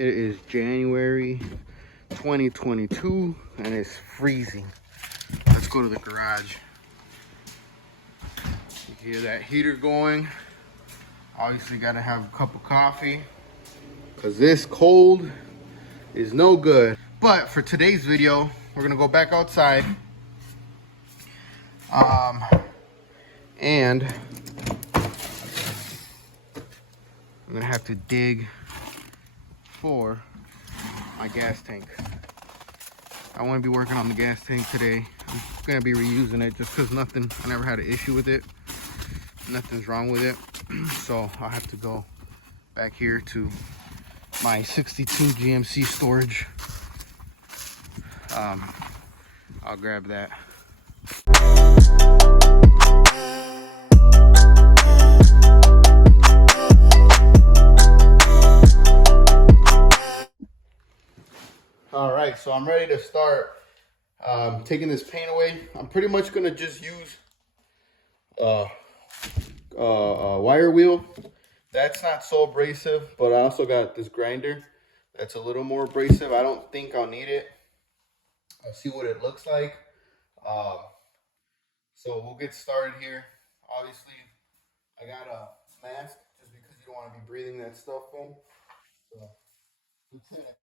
It is January 2022 and it's freezing. Let's go to the garage. You hear that heater going? Obviously gotta have a cup of coffee because this cold is no good. But for today's video, we're gonna go back outside. And I'm gonna have to dig for my gas tank. I want to be working on the gas tank today. I'm gonna be reusing it just because I never had an issue with it. Nothing's wrong with it. So I'll have to go back here to my 62 GMC storage. I'll grab that. All right, so I'm ready to start taking this paint away. I'm pretty much gonna just use a wire wheel. That's not so abrasive, but I also got this grinder that's a little more abrasive. I don't think I'll need it. I'll see what it looks like. So we'll get started here. Obviously, I got a mask just because you don't want to be breathing that stuff in. So, Lieutenant.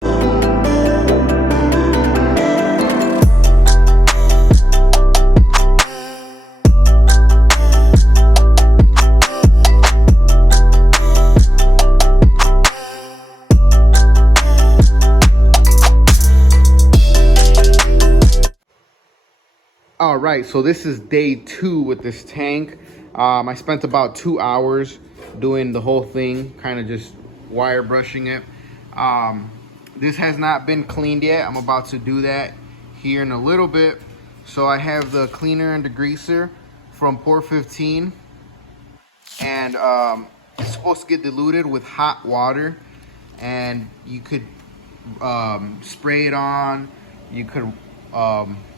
All right, so this is day 2 with this tank. I spent about 2 hours doing the whole thing, kind of just wire brushing it. This has not been cleaned yet. I'm about to do that here in a little bit. So I have the cleaner and degreaser from Port 15, and it's supposed to get diluted with hot water, and you could spray it on, you could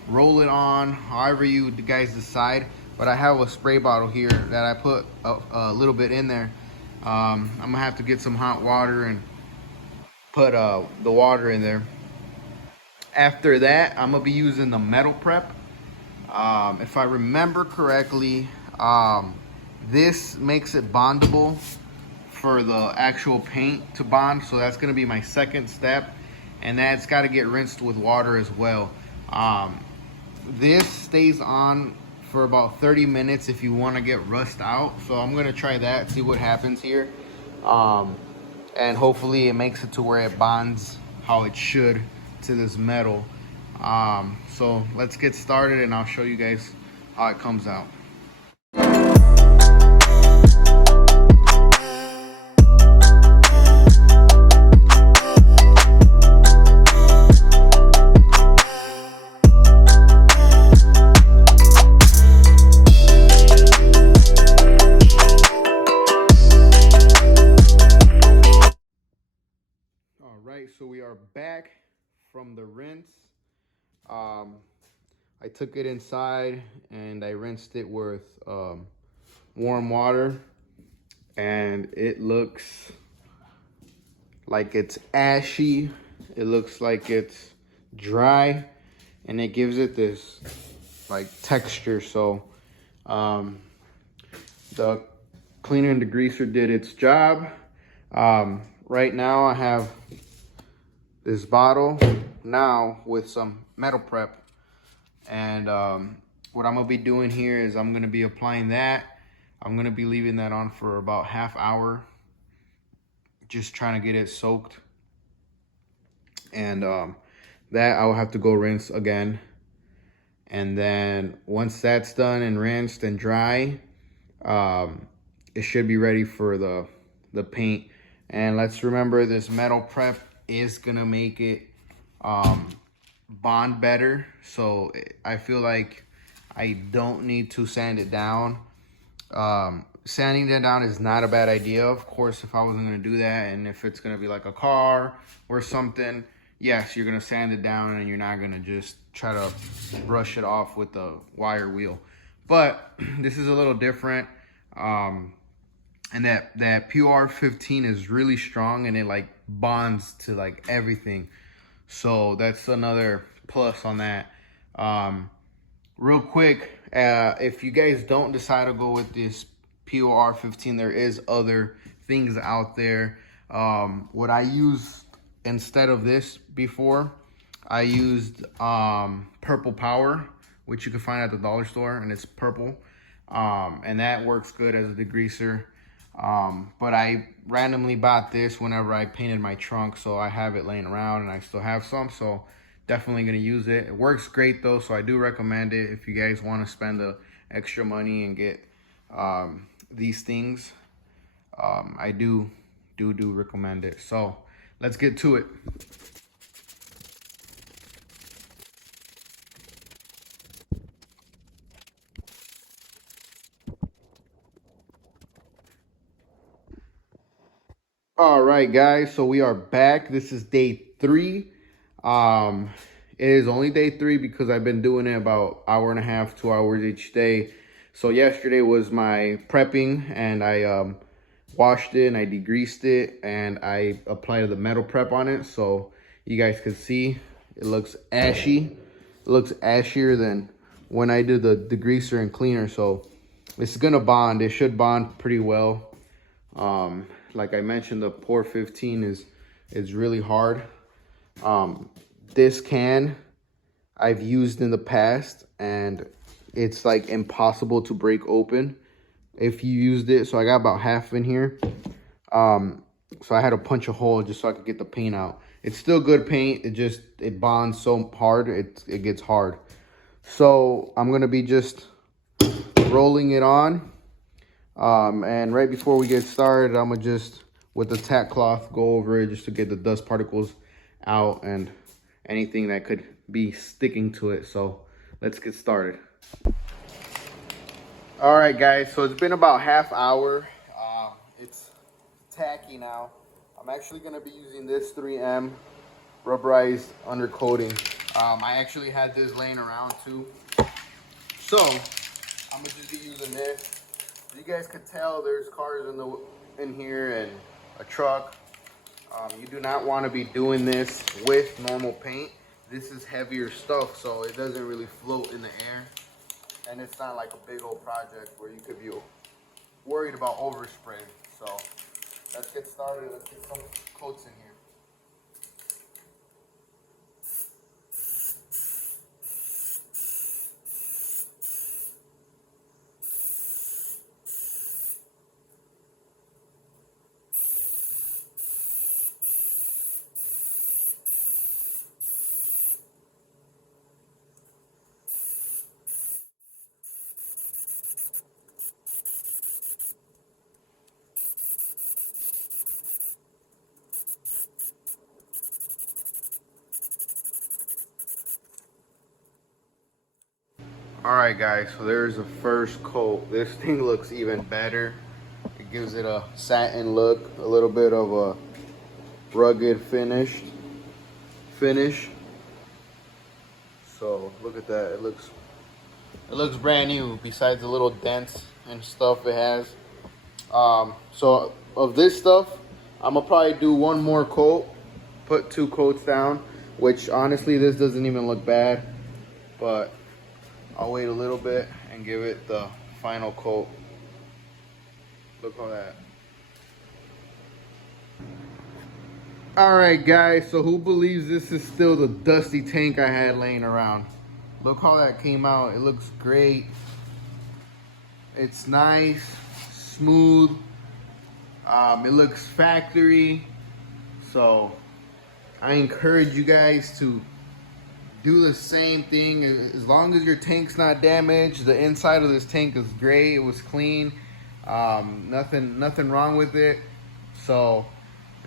roll it on, however you guys decide. But I have a spray bottle here that I put a little bit in there. I'm gonna have to get some hot water and put the water in there. After that, I'm gonna be using the metal prep. If I remember correctly, this makes it bondable for the actual paint to bond. So that's gonna be my second step, and that's got to get rinsed with water as well. This stays on for about 30 minutes if you want to get rust out. So I'm going to try that, see what happens here. And hopefully it makes it to where it bonds how it should to this metal. So let's get started and I'll show you guys how it comes out. So we are back from the rinse. I took it inside and I rinsed it with warm water, and it looks like it's ashy. It looks like it's dry, and it gives it this like texture. So the cleaner and degreaser did its job. Right now I have this bottle now with some metal prep, and what I'm gonna be doing here is I'm gonna be applying that. I'm gonna be leaving that on for about half hour, just trying to get it soaked, and that I will have to go rinse again. And then once that's done and rinsed and dry, it should be ready for the paint. And let's remember, this metal prep is gonna make it bond better. So I feel like I don't need to sand it down. Sanding it down is not a bad idea, of course, if I wasn't gonna do that, and if it's gonna be like a car or something, yes, you're gonna sand it down and you're not gonna just try to brush it off with the wire wheel. But this is a little different. And that PR 15 is really strong, and it like bonds to like everything. So that's another plus on that. Real quick, if you guys don't decide to go with this POR 15, there is other things out there. What I used instead of this before, I used Purple Power, which you can find at the dollar store, and it's purple. And that works good as a degreaser. But I randomly bought this whenever I painted my trunk, so I have it laying around and I still have some, so definitely gonna use it. It works great though, so I do recommend it if you guys want to spend the extra money and get these things. I do recommend it. So let's get to it. All right, guys, so we are back. This is day 3. It is only day 3 because I've been doing it about hour and a half, 2 hours each day. So yesterday was my prepping, and I washed it and I degreased it and I applied the metal prep on it, so you guys can see it looks ashy. It looks ashier than when I did the degreaser and cleaner, so it's gonna bond. It should bond pretty well. Like I mentioned, the POR 15 is really hard. This can I've used in the past, and it's like impossible to break open if you used it. So I got about half in here. So I had to punch a hole just so I could get the paint out. It's still good paint. It bonds so hard. It gets hard. So I'm gonna be just rolling it on. And right before we get started, I'm gonna just, with the tack cloth, go over it just to get the dust particles out and anything that could be sticking to it. So let's get started. All right, guys, so it's been about half hour. It's tacky now. I'm actually gonna be using this 3M Rubberized Undercoating. I actually had this laying around too. So I'm gonna just be using this. You guys could tell there's cars in here and a truck. You do not want to be doing this with normal paint. This is heavier stuff, so it doesn't really float in the air, and it's not like a big old project where you could be worried about overspray. So let's get started. Let's get some coats in here. All right, guys, so there's the first coat. This thing looks even better. It gives it a satin look, a little bit of a rugged finish. So look at that. It looks brand new, besides the little dents and stuff it has. So of this stuff, I'm gonna probably do one more coat, put 2 coats down, which honestly this doesn't even look bad, but I'll wait a little bit and give it the final coat. Look at that. All right, guys, so who believes this is still the dusty tank I had laying around? Look how that came out. It looks great. It's nice, smooth. It looks factory. So I encourage you guys to do the same thing. As long as your tank's not damaged, the inside of this tank is great. It was clean. Nothing wrong with it. So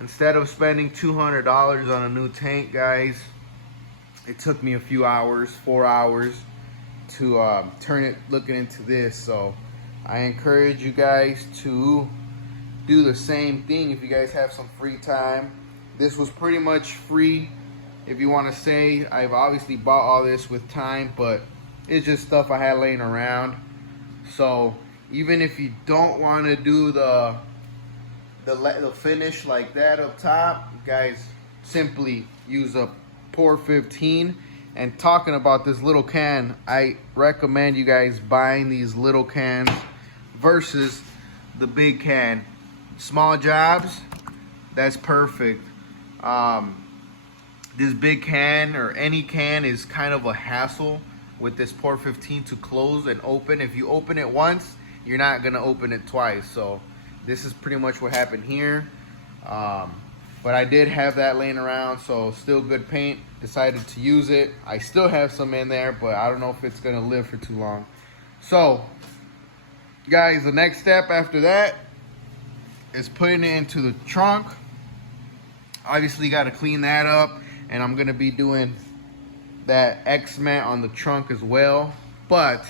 instead of spending $200 on a new tank, guys, it took me a few hours, 4 hours, to turn it looking into this. So I encourage you guys to do the same thing if you guys have some free time. This was pretty much free, if you want to say. I've obviously bought all this with time, but it's just stuff I had laying around. So even if you don't want to do the the finish like that up top, you guys simply use a pour 15. And talking about this little can, I recommend you guys buying these little cans versus the big can. Small jobs, that's perfect. This big can or any can is kind of a hassle with this pour 15 to close and open. If you open it once, you're not gonna open it twice. So this is pretty much what happened here. But I did have that laying around, so still good paint. Decided to use it. I still have some in there, but I don't know if it's gonna live for too long. So guys, the next step after that is putting it into the trunk. Obviously got to clean that up, and I'm gonna be doing that X-mat on the trunk as well. But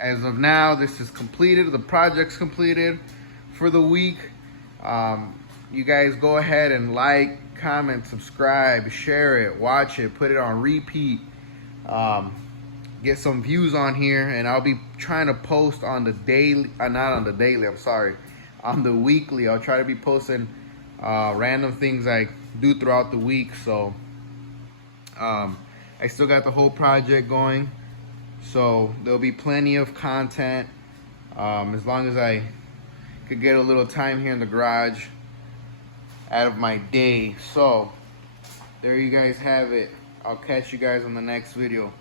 as of now, this is completed. The project's completed for the week. You guys go ahead and like, comment, subscribe, share it, watch it, put it on repeat. Get some views on here, and I'll be trying to post on the daily, not on the daily, I'm sorry, on the weekly. I'll try to be posting random things I do throughout the week. So I still got the whole project going, so there'll be plenty of content as long as I could get a little time here in the garage out of my day. So there you guys have it. I'll catch you guys on the next video.